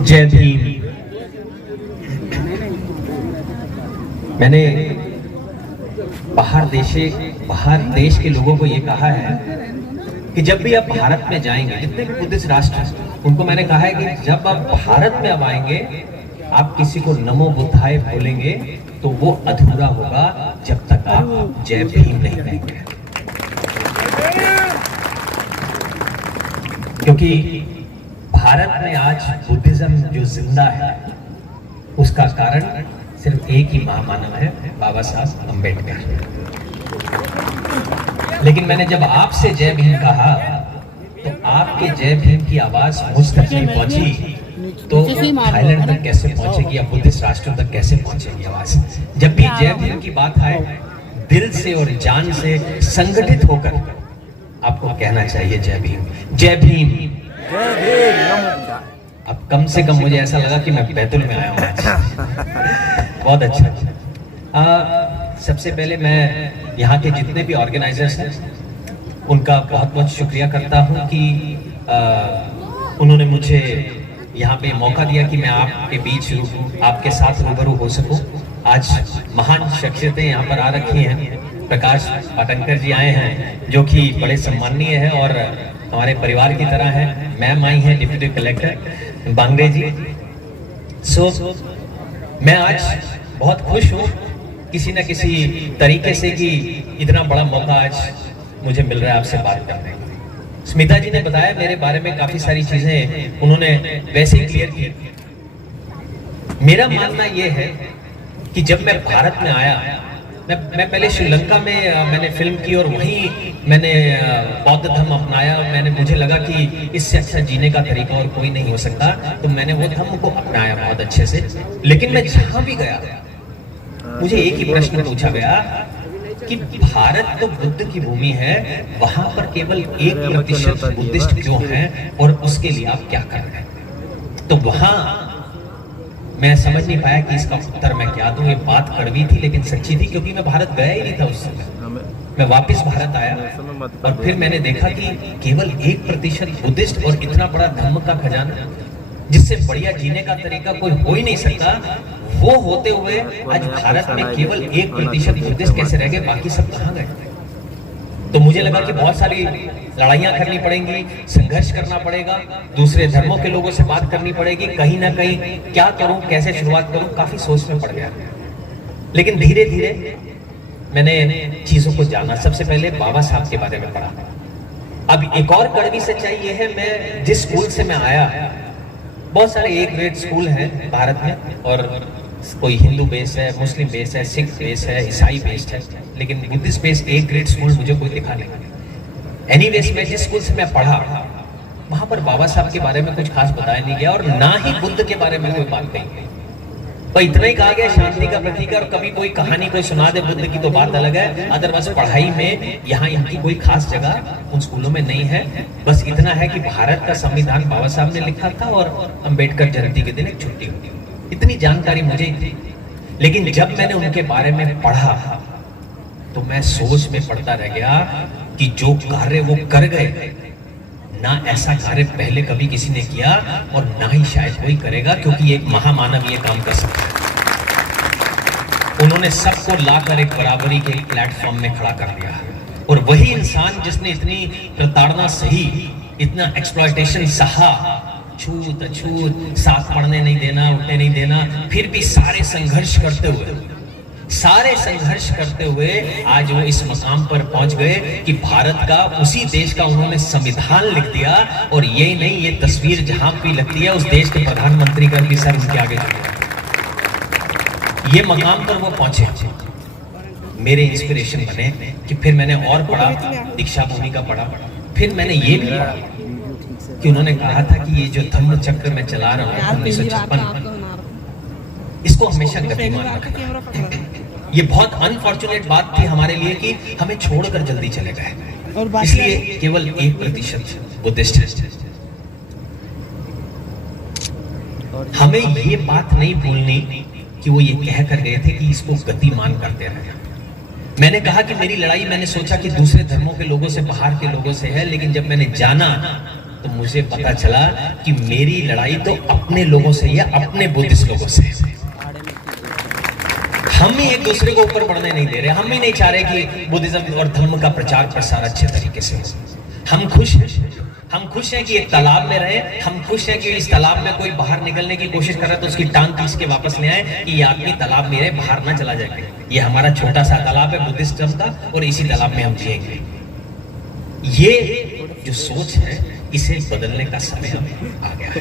जय भीम। मैंने बाहर देश के लोगों को ये कहा है कि जब भी आप भारत में जाएंगे, जितने भी बुद्धिस्ट राष्ट्र हैं, उनको मैंने कहा है कि जब आप भारत में अब आएंगे, आप किसी को नमो बुद्धाय बोलेंगे तो वो अधूरा होगा जब तक आप जय भीम नहीं कहेंगे। क्योंकि भारत में आज बुद्धिज्म जो जिंदा है, उसका कारण सिर्फ एक ही महामानव है, बाबा साहब अम्बेडकर। लेकिन मैंने जब आपसे जय भीम कहा तो आपके जय भीम की आवाज मुझ तक नहीं पहुंची तो थाईलैंड तक कैसे पहुंचेगी या बुद्धिस्ट राष्ट्रों तक कैसे पहुंचेगी आवाज। जब भी जय भीम की बात आए, दिल से और जान से संगठित होकर आपको कहना चाहिए जय भीम, जय भीम, जय भीम। अब कम से कम मुझे ऐसा लगा कि मैं बैतूल में आया हूँ। बहुत अच्छा। सबसे पहले मैं यहाँ के जितने भी ऑर्गेनाइजर्स हैं उनका बहुत बहुत शुक्रिया करता हूँ कि उन्होंने मुझे यहाँ पे मौका दिया कि मैं आपके बीच आपके साथ रूबरू हो सकूं। आज महान शख्सियतें यहाँ पर आ रखी हैं। प्रकाश पाटनकर जी आए हैं जो कि बड़े सम्माननीय है और हमारे परिवार की तरह है। मैम आई हैं डिप्टी कलेक्टर बांगड़े जी। मैं आज बहुत खुश हूँ किसी न किसी तरीके से कि इतना बड़ा मौका आज मुझे मिल रहा है आपसे बात करने का। स्मिता जी ने बताया मेरे बारे में काफी सारी चीजें, उन्होंने वैसे ही क्लियर की। मेरा मानना यह है कि जब मैं भारत में आया, मैं पहले श्रीलंका में मैंने फिल्म की और वहीं मैंने बौद्ध धर्म अपनाया। मुझे लगा कि इससे अच्छा जीने का तरीका और कोई नहीं हो सकता, तो मैंने वो धर्म को अपनाया बहुत अच्छे से। लेकिन मैं जहां भी गया मुझे एक ही प्रश्न पूछा गया कि भारत तो बुद्ध की भूमि है, वहां पर केवल 1% बुद्धिस्ट क्यों हैं और उसके लिए आप क्या कर रहे हैं। तो वहां मैं समझ नहीं पाया कि इसका उत्तर मैं क्या दूं। ये बात कड़वी थी लेकिन सच्ची थी, क्योंकि मैं भारत गया ही नहीं था उस समय। मैं वापस भारत आया और फिर मैंने देखा कि केवल 1% बुद्धिस्ट और इतना बड़ा धर्म का खजाना, जिससे बढ़िया जीने का तरीका कोई हो ही नहीं सकता, वो होते हुए आज भारत में केवल 1% बुद्धिस्ट कैसे रह गए, बाकी सब कहां गए। तो मुझे लगा कि बहुत सारी लड़ाइयां करनी पड़ेंगी, संघर्ष करना पड़ेगा, दूसरे धर्मों के लोगों से बात करनी पड़ेगी, कहीं ना कहीं क्या करूं, कैसे शुरुआत करूं, काफी सोच में पड़ गया। लेकिन धीरे धीरे मैंने चीजों को जाना। सबसे पहले बाबा साहब के बारे में पढ़ा। अब एक और कड़वी सच्चाई ये है, मैं जिस स्कूल से मैं आया, बहुत सारे A ग्रेड स्कूल हैं भारत में, और कोई हिंदू बेस है, मुस्लिम बेस है, सिख बेस है, ईसाई बेस्ड है, लेकिन Buddhist base A grade school मुझे कोई दिखा नहीं। एनीवेज मैं जिस स्कूल से मैं पढ़ा वहां पर बाबा साहब के बारे में कुछ खास बताया नहीं गया और ना ही बुद्ध के बारे में कोई बात नहीं। तो इतना ही कहा गया शांति का प्रतीक है, और कभी कोई कहानी कोई सुना दे बुद्ध की तो बात अलग है। अदरवाइज पढ़ाई में यहाँ की कोई खास जगह उन स्कूलों में नहीं है। बस इतना है कि भारत का संविधान बाबा साहब ने लिखा था और अंबेडकर जयंती के दिन एक छुट्टी होती, इतनी जानकारी मुझे थी। लेकिन जब मैंने उनके बारे में पढ़ा तो मैं सोच में पड़ता रह गया कि जो कार्य वो कर गए, ना ऐसा कार्य पहले कभी किसी ने किया और ना ही शायद कोई करेगा, क्योंकि एक महामानव ये काम कर सकता है। उन्होंने सबको लाकर एक बराबरी के प्लेटफॉर्म में खड़ा कर दिया, और वही इंसान जिसने इतनी प्रताड़ना सही, इतना एक्सप्लॉयटेशन सहा, छूत अछूत, साथ पढ़ने नहीं देना, उठने नहीं देना, फिर भी सारे संघर्ष करते हुए आज वो इस मकाम पर पहुंच गए कि भारत का, उसी देश का उन्होंने संविधान लिख दिया। और ये नहीं, ये तस्वीर जहां भी लगती है उस देश के प्रधानमंत्री का भी सर उनके आगे झुका। ये मकाम पर वो पहुंचे, मेरे इंस्पिरेशन बने कि फिर मैंने और पढ़ा, दीक्षा भूमि का पढ़ा। फिर मैंने ये भी पढ़ा कि उन्होंने कहा था कि ये जो धम्म चक्र में चला रहा हूं 1956, इसको हमेशा गतिमान रखना। ये बहुत अनफॉर्चुनेट बात थी हमारे लिए कि हमें छोड़कर जल्दी चले गए, इसलिए केवल 1% बुद्धिस्ट है। हमें ये बात नहीं भूलनी कि वो ये कह कर गए थे कि इसको गतिमान करते रहे। मैंने कहा कि मेरी लड़ाई, मैंने सोचा कि दूसरे धर्मों के लोगों से, बाहर के लोगों से है, लेकिन जब मैंने जाना तो मुझे पता चला कि मेरी लड़ाई तो अपने लोगों से या अपने बुद्धिस्ट लोगों से। हम ही एक दूसरे को ऊपर बढ़ने नहीं दे रहे, हम ही नहीं चाह रहे कि बुद्धिज्म और धर्म का प्रचार प्रसार अच्छे तरीके से हो। हम खुश हैं कि एक तालाब में रहे, हम खुश हैं कि इस तालाब में कोई बाहर निकलने की कोशिश कर रहा है तो उसकी टांग खींच के वापस ले आए कि ये आदमी तालाब में रहे, बाहर ना चला जाए। ये हमारा छोटा सा तालाब है बुद्धिज्म का, और इसी तालाब में हम जिएंगे। ये जो सोच है इसे बदलने का समय आ गया है।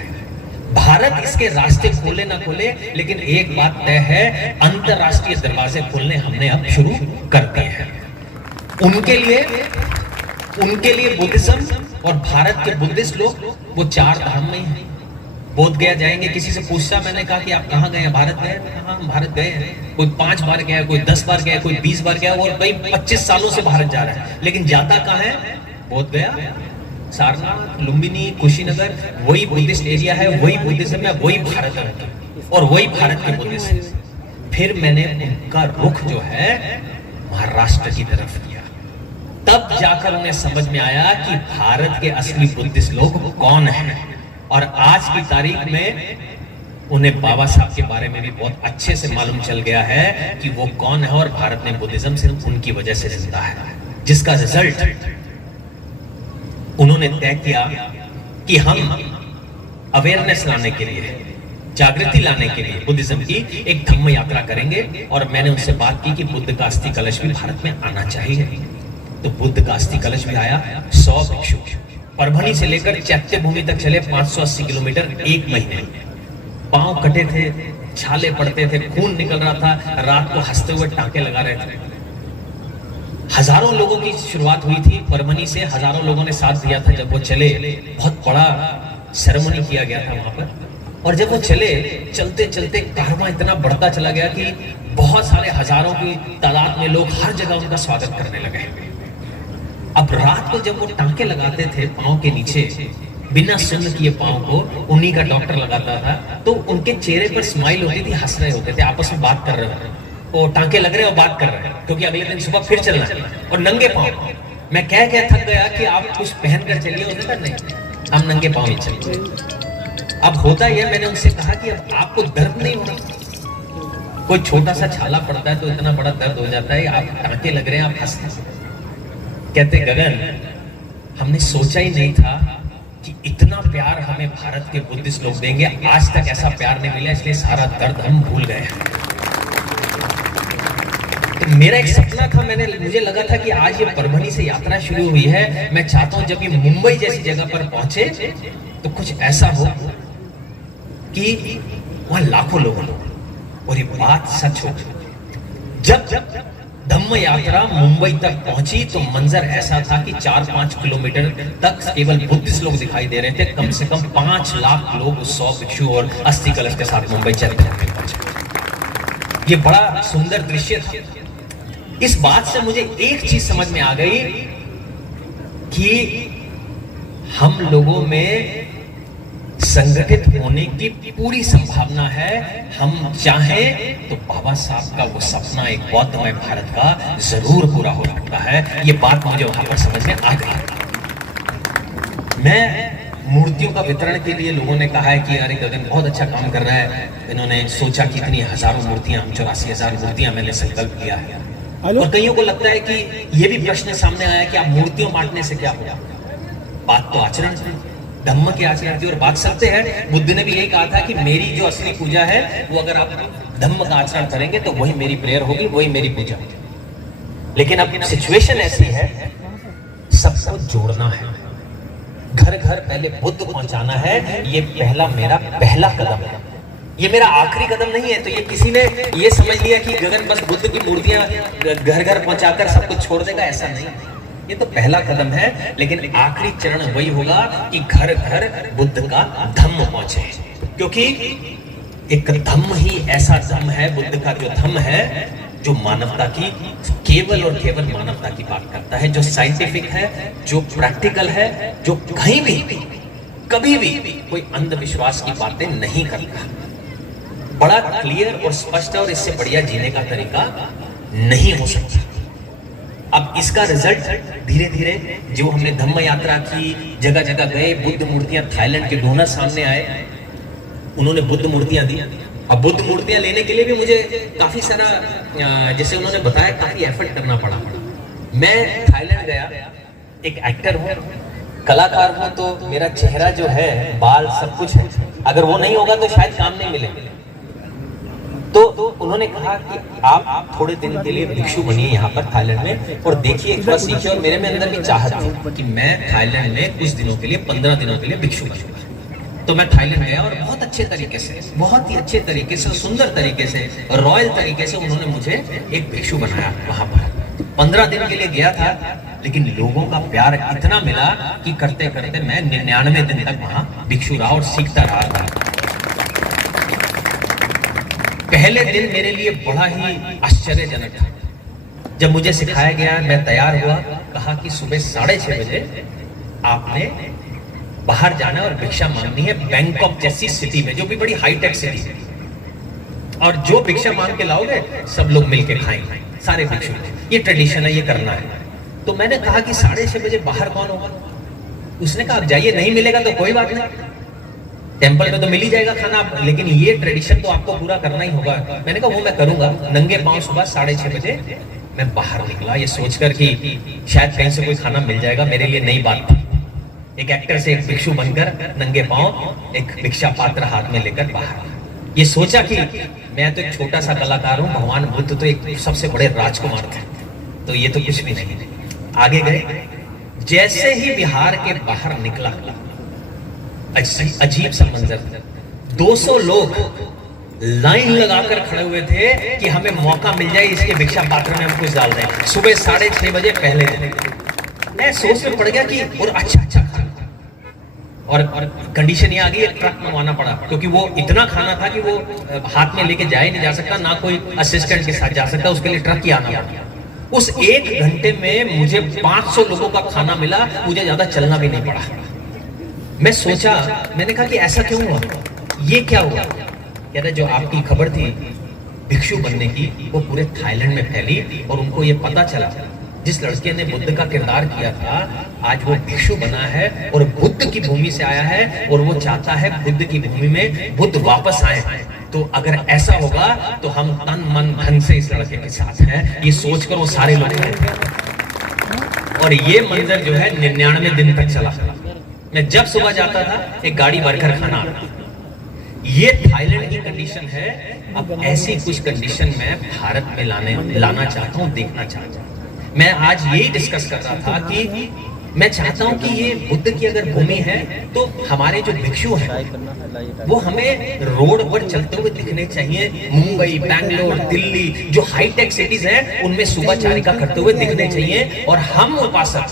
भारत इसके रास्ते खोले ना खोले, लेकिन एक बात तय है, अंतरराष्ट्रीय दरवाजे खोलने हमने अब शुरू कर दिए हैं। उनके लिए बुद्धिज्म और भारत के बुद्धिस्ट लोग वो चार धाम में हैं। बोध गया जाएंगे, किसी से पूछा, मैंने कहा कि आप कहाँ गए हैं? भारत गए? हाँ, भारत गए हैं। कोई 5 बार गया, कोई 10 बार गया, कोई 20 बार गया, और कोई 25 सालों से भारत जा रहा है, लेकिन जाता कहाँ है? बोध गया, सारनाथ, लुम्बिनी, कुशीनगर, वही बुद्धिस्ट एरिया है, वही बुद्धिज्म है, वही भारत है और वही भारत के बुद्धिस्ट। फिर मैंने उनका रुख जो है महाराष्ट्र की तरफ किया। तब जाकर उन्हें समझ में आया कि भारत के असली बुद्धिस्ट लोग कौन हैं, और आज की तारीख में उन्हें बाबा साहब के बारे में भी बहुत अच्छे से मालूम चल गया है कि वो कौन है, और भारत में बुद्धिज्म सिर्फ उनकी वजह से जिंदा है, जिसका रिजल्ट उन्होंने तय किया कि हम अवेयरनेस लाने के लिए, जागृति लाने के लिए बुद्धिज्म की एक धम्म यात्रा करेंगे। और मैंने उनसे बात की कि बुद्ध का अस्थि कलश भी भारत में आना चाहिए। तो बुद्ध का अस्थि कलश भी आया। 100 भिक्षु परभणी से लेकर चैत्य भूमि तक चले, 580 किलोमीटर, 1 महीने। पांव कटे थे, छाले पड़ते थे, खून निकल रहा था, रात को हंसते हुए टांके लगा रहे थे। हजारों लोगों की शुरुआत हुई थी परभणी से, हजारों लोगों ने साथ दिया था जब वो चले। बहुत बड़ा सेरेमनी किया गया था वहां पर, और जब वो चले, चलते चलते कारवां इतना बढ़ता चला गया कि बहुत सारे हजारों की तादाद में लोग हर जगह उनका स्वागत करने लगे। अब रात को जब वो टांके लगाते थे पांव के नीचे, बिना सुन्न किए पांव को उन्हीं का डॉक्टर लगाता था, तो उनके चेहरे पर स्माइल होती थी, हंस रहे होते थे, आपस में बात कर रहे होते, वो टांके लग रहे हैं और बात कर रहे हैं, क्योंकि अगले दिन सुबह फिर चलना है, और नंगे पांव। मैं कह थक गया कि आप कुछ पहन कर चलिए, उन्होंने कहा नहीं, हम नंगे पांव ही चलेंगे। अब होता यह, मैंने उनसे कहा कि अब आपको दर्द नहीं होगा, कोई छोटा सा छाला पड़ता है तो इतना बड़ा दर्द हो जाता है, आप टांके लग रहे हैं, आप हंसते। कहते गगन, हमने सोचा ही नहीं था कि इतना प्यार हमें भारत के बुद्धिस्ट लोग देंगे, आज तक ऐसा प्यार नहीं मिला, इसलिए सारा दर्द हम भूल गए हैं। तो मेरा एक सपना था, मुझे लगा था कि आज ये परभणी से यात्रा शुरू हुई है, मैं चाहता हूं जब ये मुंबई जैसी जगह पर पहुंचे तो कुछ ऐसा हो कि वहां लाखों लोग हों, और ये बात सच हो। जब धम्म यात्रा मुंबई तक पहुंची तो मंजर ऐसा था कि 4-5 किलोमीटर तक केवल बुद्धिस्ट लोग दिखाई दे रहे थे। कम से कम 5 लाख लोग उस 100 भिक्षु और अस्थि कलश के साथ मुंबई चलते पहुंचे। ये बड़ा सुंदर दृश्य था। इस बात से मुझे एक चीज समझ में आ गई कि हम लोगों में संगठित होने की पूरी संभावना है। हम चाहें तो बाबा साहब का वो सपना एक बौद्धमय भारत का जरूर पूरा हो सकता है। ये बात मुझे वहां पर समझ में आ गई। मैं मूर्तियों का वितरण के लिए, लोगों ने कहा है कि अरे गगन बहुत अच्छा काम कर रहा है, इन्होंने सोचा कि इतनी हजारों मूर्तियां, 84,000 मूर्तियां मैंने संकल्प किया है। और कईयों को लगता है कि ये भी प्रश्न सामने आया कि आप मूर्तियों बांटने से क्या होगा। बात तो आचरण से, धम्म के आचरण की, और बात सत्य है। बुद्ध ने भी यही कहा था कि मेरी जो असली पूजा है वो अगर आप धम्म का आचरण करेंगे तो वही मेरी प्रेयर होगी, वही मेरी पूजा। लेकिन अब सिचुएशन ऐसी है, सबको जोड़ना है, घर घर पहले बुद्ध पहुंचाना है। ये मेरा पहला कदम है, ये मेरा आखिरी कदम नहीं है। तो ये किसी ने ये समझ लिया कि गगन बस बुद्ध की मूर्तियां घर घर पहुंचाकर सब कुछ छोड़ देगा, ऐसा नहीं। ये तो पहला कदम है, लेकिन आखिरी चरण वही होगा कि घर घर बुद्ध का धम्म पहुंचे। क्योंकि एक धम्म ही ऐसा धम्म है, बुद्ध का जो धम्म है, जो मानवता की, केवल और केवल मानवता की बात करता है, जो साइंटिफिक है, जो प्रैक्टिकल है, जो कहीं भी कभी भी कोई अंधविश्वास की बातें नहीं करता। बड़ा क्लियर और स्पष्ट है, और इससे बढ़िया जीने का तरीका नहीं हो सकता। अब इसका रिजल्ट धीरे धीरे जो हमने धम्म यात्रा की, जगह जगह गए, बुद्ध मूर्तियां, थाईलैंड के डोनर सामने आए, उन्होंने बुद्ध मूर्तियां दी। अब बुद्ध मूर्तियां लेने के लिए भी मुझे काफी सारा, जैसे उन्होंने बताया, काफी एफर्ट करना पड़ा। मैं थाईलैंड गया, एक एक्टर हूँ, कलाकार हूँ, तो मेरा चेहरा जो है, बाल, सब कुछ है, अगर वो नहीं होगा तो शायद काम नहीं मिलेगा। तो उन्होंने कहा कि आप थोड़े दिन के लिए भिक्षु बनिए यहाँ पर थाईलैंड में और देखिए, थोड़ा सीखिए। और मेरे में अंदर भी चाहत थी कि मैं थाईलैंड में कुछ दिनों के लिए, 15 दिनों के लिए भिक्षु बनूंगा। तो मैं थाईलैंड गया और बहुत अच्छे तरीके से, बहुत ही अच्छे तरीके से, सुंदर तरीके से, रॉयल तरीके से उन्होंने मुझे एक भिक्षु बनाया वहां पर। 15 दिन के लिए गया था, लेकिन लोगों का प्यार इतना मिला कि करते करते मैं 99 दिन तक वहां भिक्षु रहा और सीखता रहा। पहले दिन मेरे लिए बड़ा ही आश्चर्यजनक था। जब मुझे सिखाया गया, मैं तैयार हुआ, कहा कि सुबह 6:30 बजे आपने बाहर जाना और भिक्षा मांगनी है, बैंकॉक जैसी सिटी में, जो भी बड़ी हाईटेक सिटी है, और जो भिक्षा मांग के लाओगे सब लोग मिलके खाएंगे, सारे भिक्षु। ये ट्रेडिशन है, ये करना है। तो मैंने कहा कि 6:30 बजे बाहर कौन होगा? उसने कहा आप जाइए, नहीं मिलेगा तो कोई बात नहीं, टेंपल में तो मिल ही जाएगा खाना, लेकिन ये ट्रेडिशन तो आपको पूरा करना ही होगा। मैंने कहा वो मैं करूंगा। नंगे पांव सुबह 6:30 बजे मैं बाहर निकला, ये सोचकर कि शायद कहीं से कोई खाना मिल जाएगा। मेरे लिए नई बात थी, एक एक्टर से एक भिक्षु बनकर नंगे पांव एक भिक्षा पात्र हाथ में लेकर बाहर। ये सोचा कि मैं तो एक छोटा सा कलाकार हूं, भगवान बुद्ध तो एक सबसे बड़े राजकुमार थे, तो ये तो कुछ भी नहीं। आगे गए, जैसे ही बिहार के बाहर निकला, अजीब सा मंजर, 200 लोग लाइन लगाकर खड़े हुए थे कि हमें मौका मिल जाए इसके भिक्षा पात्र में हम कुछ डाल दें। सुबह 6:30 बजे पहले दिन मैं सोच में पड़ गया कि और अच्छा खाना, और कंडीशन ये आ गई, एक ट्रक मंगवाना पड़ा, क्योंकि वो इतना खाना था कि वो हाथ में लेके जा ही नहीं जा सकता, ना कोई असिस्टेंट के साथ जा सकता, उसके लिए ट्रक ही आना पड़ा। उस 1 घंटे में मुझे 500 लोगों का खाना मिला, मुझे ज्यादा चलना भी नहीं पड़ा। मैं सोचा, मैंने कहा कि ऐसा क्यों हुआ, ये क्या हुआ? कह रहे जो आपकी खबर थी भिक्षु बनने की, वो पूरे थाईलैंड में फैली और उनको ये पता चला जिस लड़के ने बुद्ध का किरदार किया था, आज वो भिक्षु बना है और बुद्ध की भूमि से आया है, और वो चाहता है बुद्ध की भूमि में बुद्ध वापस आए। तो अगर ऐसा होगा तो हम तन मन धन से इस लड़के के साथ हैं, ये सोचकर वो सारे लोग आए। और ये मंजर जो है 99 दिन तक चला। मैं जब सुबह जाता था, एक गाड़ी भरकर खाना आता। ये थाईलैंड की कंडीशन है। अब ऐसी कुछ कंडीशन मैं भारत में लाना चाहता हूँ, देखना चाहता हूँ। मैं आज यही डिस्कस कर रहा था कि मैं चाहता हूं कि ये बुद्ध की अगर भूमि है, तो हमारे जो भिक्षु हैं वो हमें रोड पर चलते हुए दिखने चाहिए। मुंबई, बैंगलोर, दिल्ली, जो हाईटेक सिटीज हैं, उनमें सुबह चारिका करते हुए दिखने चाहिए। और हम उपासक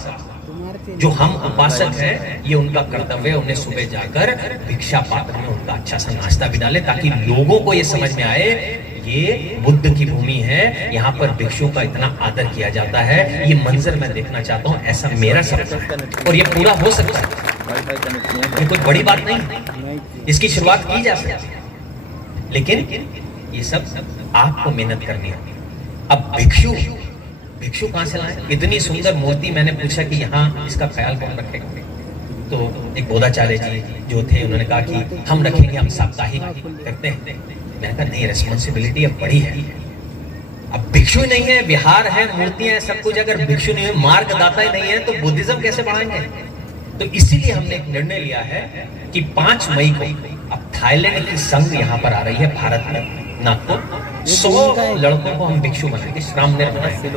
हैं, ये उनका कर्तव्य है, उन्हें सुबह जाकर भिक्षा पात्र में उनका अच्छा सा नाश्ता भी डाले, ताकि लोगों को ये समझ में आए ये बुद्ध की भूमि है, यहाँ पर भिक्षुओं का इतना आदर किया जाता है। ये मंजर मैं देखना चाहता हूँ, ऐसा मेरा सपना है और ये पूरा हो सकता है। ये कोई बड़ी बात नहीं, इसकी शुरुआत की जा सकती है, लेकिन ये सब आपको मेहनत करनी है। अब भिक्षु कहां से लाए? इतनी सुंदर मूर्ति, मैंने पूछा कि यहाँ इसका ख्याल कौन रखेगा? तो एक बोधाचार्य जी जो थे, उन्होंने कहा कि हम रखेंगे, हम साप्ताहिक करते हैं। मैंने कहा नहीं, रेस्पॉन्सिबिलिटी अब बड़ी है। अब भिक्षु नहीं है, बिहार है, मूर्तियां हैं, सब कुछ, अगर भिक्षु नहीं है, मार्गदाता ही नहीं है, तो बुद्धिज्म कैसे बढ़ाएंगे? तो इसीलिए हमने एक निर्णय लिया है कि 5 मई को अब थाईलैंड की संघ यहाँ पर आ रही है, भारत में, नागपुर। 100 लड़कों को हम भिक्षु बनाएंगे, श्रामणेर बनाएंगे,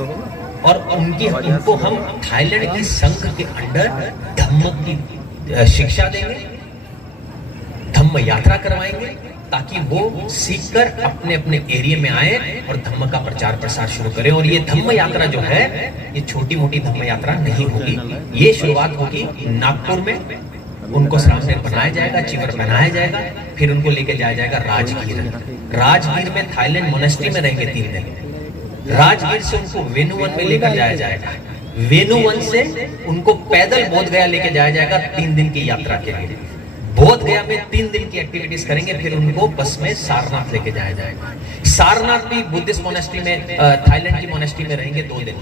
और उनको हम थाईलैंड की संघ के अंडर धम्म की शिक्षा देंगे, धम्म यात्रा करवाएंगे, ताकि वो सीखकर अपने अपने एरिया में आए और धम्म का प्रचार प्रसार शुरू करें। और ये धम्म यात्रा जो है, ये छोटी मोटी धम्म यात्रा नहीं होगी, ये शुरुआत होगी नागपुर में। उनको श्रामणेर बनाया जाएगा, चिवर बनाया जाएगा, फिर उनको लेके जाया जाएगा राजगीर में, थाईलैंड मोनेस्ट्री में रहेंगे 3 दिन। राजगीर से उनको वेनुवन में लेकर जाया जाएगा, वेनुवन से उनको पैदल बोध गया लेके जाया जाएगा 3 दिन की यात्रा के लिए। बोध गया में 3 दिन की एक्टिविटीज करेंगे, फिर उनको बस में सारनाथ लेके जाया जाएगा। सारनाथ भी बुद्धिस्ट मोनेस्ट्री में, थाईलैंड की मोनेस्ट्री में रहेंगे 2 दिन।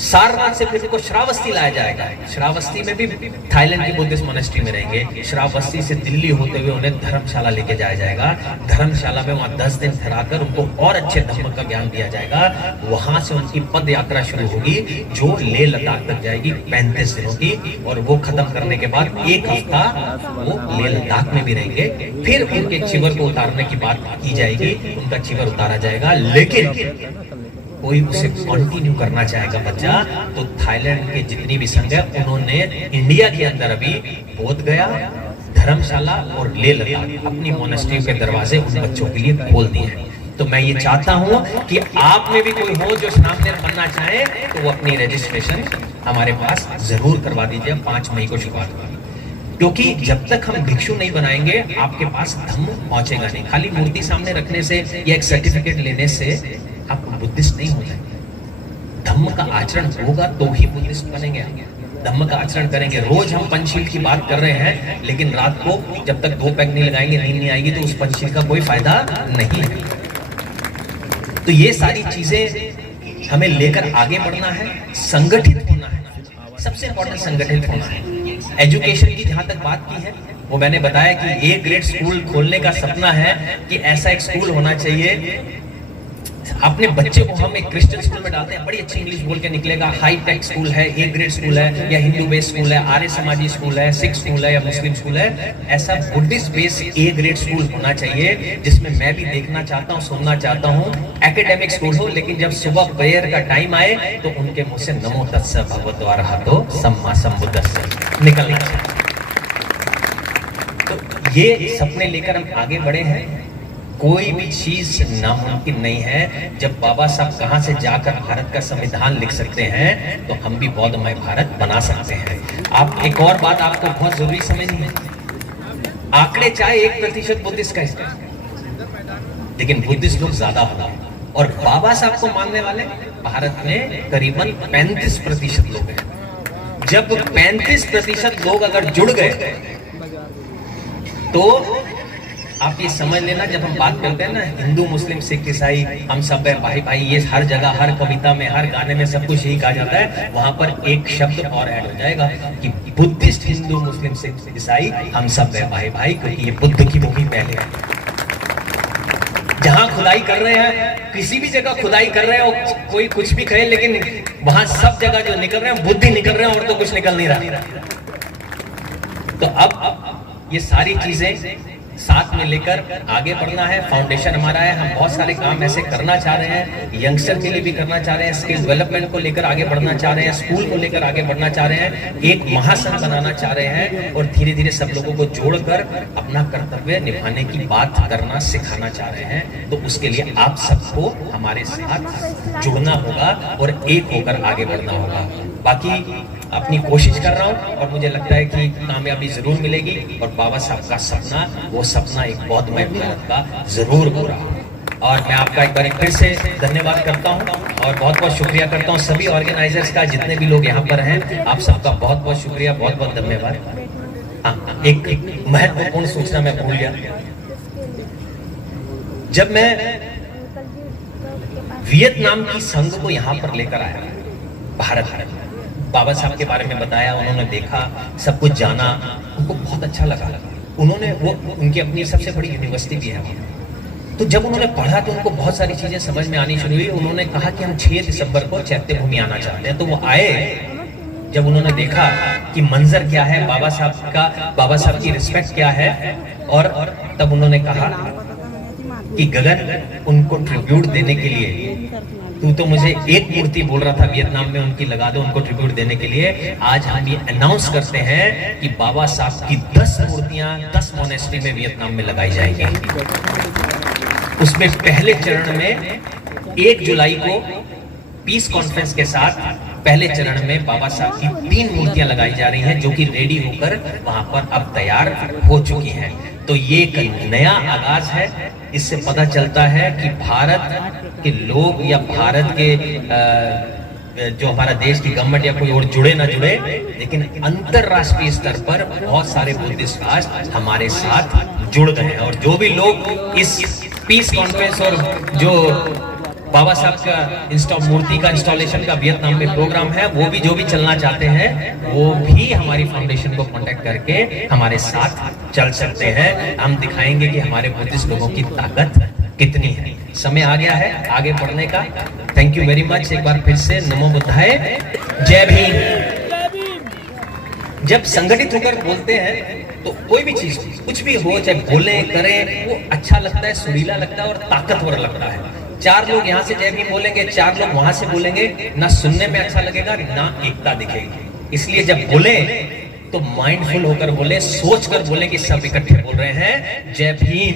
सारनाथ से फिर उनको श्रावस्ती लाया जाएगा। श्रावस्ती में भी थाईलैंड की बुद्धिस्ट मोनेस्ट्री में रहेंगे। श्रावस्ती से दिल्ली होते हुए उन्हें धर्मशाला लेके जाया जाएगा। धर्मशाला में वहां 10 दिन ठहराकर उनको और अच्छे धर्म का ज्ञान दिया जाएगा। वहां से उनकी पद यात्रा शुरू होगी जो लेह लद्दाख तक जाएगी 35 दिनों की, और वो खत्म करने के बाद 1 हफ्ता वो लेह लद्दाख में भी रहेंगे। फिर उनके चिवर को उतारने की बात की जाएगी, उनका चिवर उतारा जाएगा। लेकिन कोई उसे कंटिन्यू करना चाहेगा बच्चा, तो थाईलैंड के जितनी भी संघ है उन्होंने इंडिया के अंदर अभी बोध गया, धर्मशाला और लेह लद्दाख अपनी मोनेस्ट्री के दरवाजे उन बच्चों के लिए खोल दिए हैं। तो मैं ये चाहता हूं कि आप में भी कोई हो जो स्नामधन्य बनना चाहे तो वो अपनी रजिस्ट्रेशन हमारे पास जरूर करवा दीजिए। 5 मई को शुरुआत होगी, क्योंकि जब तक हम भिक्षु नहीं बनाएंगे आपके पास धम्म पहुंचेगा नहीं। खाली मूर्ति सामने रखने से या एक सर्टिफिकेट लेने से आप बुद्धिस्ट नहीं हो जाएंगे। धम्म का आचरण होगा तो ही बुद्धिस्ट बनेंगे। धम्म का आचरण करेंगे। रोज हम पंचशील की बात कर रहे हैं, लेकिन रात को जब तक 2 पैक नहीं लगाएंगे, नींद नहीं आएगी, तो उस पंचशील का कोई फायदा नहीं है। तो ये सारी चीजें हमें लेकर आगे बढ़ना है, संगठित होना है। सबसे इंपॉर्टेंट संगठित होना है। एजुकेशन की जहां तक बात की है, वो मैंने बताया कि A ग्रेड स्कूल खोलने का सपना है कि ऐसा एक स्कूल होना चाहिए। अपने बच्चे को हम एक क्रिश्चियन स्कूल में डालते हैं, बड़ी अच्छी इंग्लिश बोल के निकलेगा, हाई टेक स्कूल है, A ग्रेड स्कूल है, या हिंदू बेस्ड स्कूल है, आर्य समाजी स्कूल है, सिख स्कूल है, या मुस्लिम स्कूल है। ऐसा Buddhist based A grade school होना चाहिए, जिसमें मैं भी देखना चाहता हूँ, सुनना चाहता हूँ। एकेडमिक स्कूल हो, लेकिन जब सुबह प्रेयर का टाइम आए तो उनके मुंह से नमो तस्स भगवतो अरहतो सम्मा सम्बुद्धस्स निकलना चाहिए। तो ये सपने लेकर हम आगे बढ़े हैं। कोई भी चीज नामुमकिन नहीं है। जब बाबा साहब कहां से जाकर भारत का संविधान लिख सकते हैं, तो हम भी बौद्धमय भारत बना सकते हैं। आप एक और बात आपको बहुत जरूरी समझनी है। आंकड़े चाहे 1% बुद्धिस्ट का है, लेकिन बुद्धिस्ट लोग ज्यादा होगा, और बाबा साहब को मानने वाले भारत में करीबन 35% लोग हैं। जब 35% लोग अगर जुड़ गए तो आप ये समझ लेना, जब हम बात करते हैं ना हिंदू मुस्लिम सिख ईसाई हम सब है भाई भाई, ये हर जगह, हर कविता में, हर गाने में सब कुछ यही कहा जाता है। वहां पर एक शब्द और ऐड हो जाएगा कि बुद्धिस्ट हिंदू मुस्लिम सिख ईसाई हम सब है भाई भाई, क्योंकि ये बुद्ध की भूमि पहले है। जहां खुदाई कर रहे हैं, किसी भी जगह खुदाई कर रहे हैं, कोई कुछ भी कहे, लेकिन वहां सब जगह जो निकल रहे हैं बुद्धि निकल रहे हैं, और तो कुछ निकल नहीं रहा। तो अब ये सारी चीजें साथ में लेकर आगे बढ़ना है। फाउंडेशन हमारा है, हम बहुत सारे काम ऐसे करना चाह रहे हैं, यंगस्टर के लिए भी करना चाह रहे हैं, स्किल डेवलपमेंट को लेकर आगे बढ़ना चाह रहे हैं, स्कूल को लेकर आगे बढ़ना चाह रहे हैं, एक महासंघ बनाना चाह रहे हैं, और धीरे धीरे सब लोगों को जोड़कर अपना कर्तव्य निभाने की बात करना सिखाना चाह रहे हैं। तो उसके लिए आप सबको हमारे साथ जुड़ना होगा और एक होकर आगे बढ़ना होगा। बाकी अपनी कोशिश कर रहा हूं, और मुझे लगता है कि कामयाबी जरूर मिलेगी, और बाबा साहब का सपना, वो सपना एक बौद्धमय भारत का जरूर पूरा हो। और मैं आपका एक बार फिर से धन्यवाद करता हूं, और बहुत बहुत शुक्रिया करता हूं सभी ऑर्गेनाइजर्स का, जितने भी लोग यहाँ पर हैं, आप सबका बहुत बहुत शुक्रिया, बहुत बहुत धन्यवाद। हाँ, एक महत्वपूर्ण सूचना मैं भूल गया। जब मैं वियतनाम की संघ को यहाँ पर लेकर आया, भारत, बाबा साहब के बारे में बताया, उन्होंने देखा, सब कुछ जाना, उनको बहुत अच्छा लगा। उन्होंने वो उनकी अपनी सबसे बड़ी यूनिवर्सिटी भी है, तो जब उन्होंने पढ़ा तो उनको बहुत सारी चीजें समझ में आनी शुरू हुई। उन्होंने कहा कि हम 6 दिसंबर को चैत्य भूमि आना चाहते हैं। तो वो आए, जब उन्होंने देखा कि मंजर क्या है, बाबा साहब का, बाबा साहब की रिस्पेक्ट क्या है, और तब उन्होंने कहा कि गगन, उनको ट्रिब्यूट देने के लिए, तू तो मुझे एक मूर्ति बोल रहा था वियतनाम में उनकी लगा दो, उनको ट्रिब्यूट देने के लिए। आज हम ये अनाउंस करते हैं कि बाबा साहब की 10 मूर्तियां 10 मोनेस्ट्री में वियतनाम में लगाई जाएंगी। उसमें पहले चरण में 1 जुलाई को पीस कॉन्फ्रेंस के साथ पहले चरण में बाबा साहब की 3 मूर्तियां लगाई जा रही हैं, जो कि रेडी होकर वहां पर अब तैयार हो चुकी हैं। तो ये एक नया आगाज है। इससे पता चलता है कि भारत के लोग या भारत के जो हमारा देश की गवर्नमेंट या कोई और जुड़े ना जुड़े, लेकिन अंतरराष्ट्रीय स्तर पर बहुत सारे बुद्धिस्ट राष्ट्र हमारे साथ जुड़ गए हैं। और जो भी लोग इस पीस कॉन्फ्रेंस और जो बाबा साहब का मूर्ति का इंस्टॉलेशन का वियतनाम में प्रोग्राम है, वो भी जो भी चलना चाहते हैं वो भी हमारी फाउंडेशन को कांटेक्ट करके हमारे साथ चल सकते हैं। हम दिखाएंगे कि हमारे बुद्धिस्ट लोगों की ताकत कितनी है। समय आ गया है आगे बढ़ने का। Thank you very much. एक बार फिर से नमो बुद्धाय, जय भीम। जब संगठित होकर बोलते हैं तो कोई भी चीज कुछ भी हो, चाहे बोले करें, वो अच्छा लगता है, सुरीला लगता है और ताकतवर लगता है। चार लोग यहाँ से जय भीम बोलेंगे, चार लोग वहां से बोलेंगे, ना सुनने में अच्छा लगेगा ना एकता दिखेगी। इसलिए जब बोले तो माइंडफुल होकर बोले, सोच कर बोले कि सब इकट्ठे बोल रहे हैं जय भीम।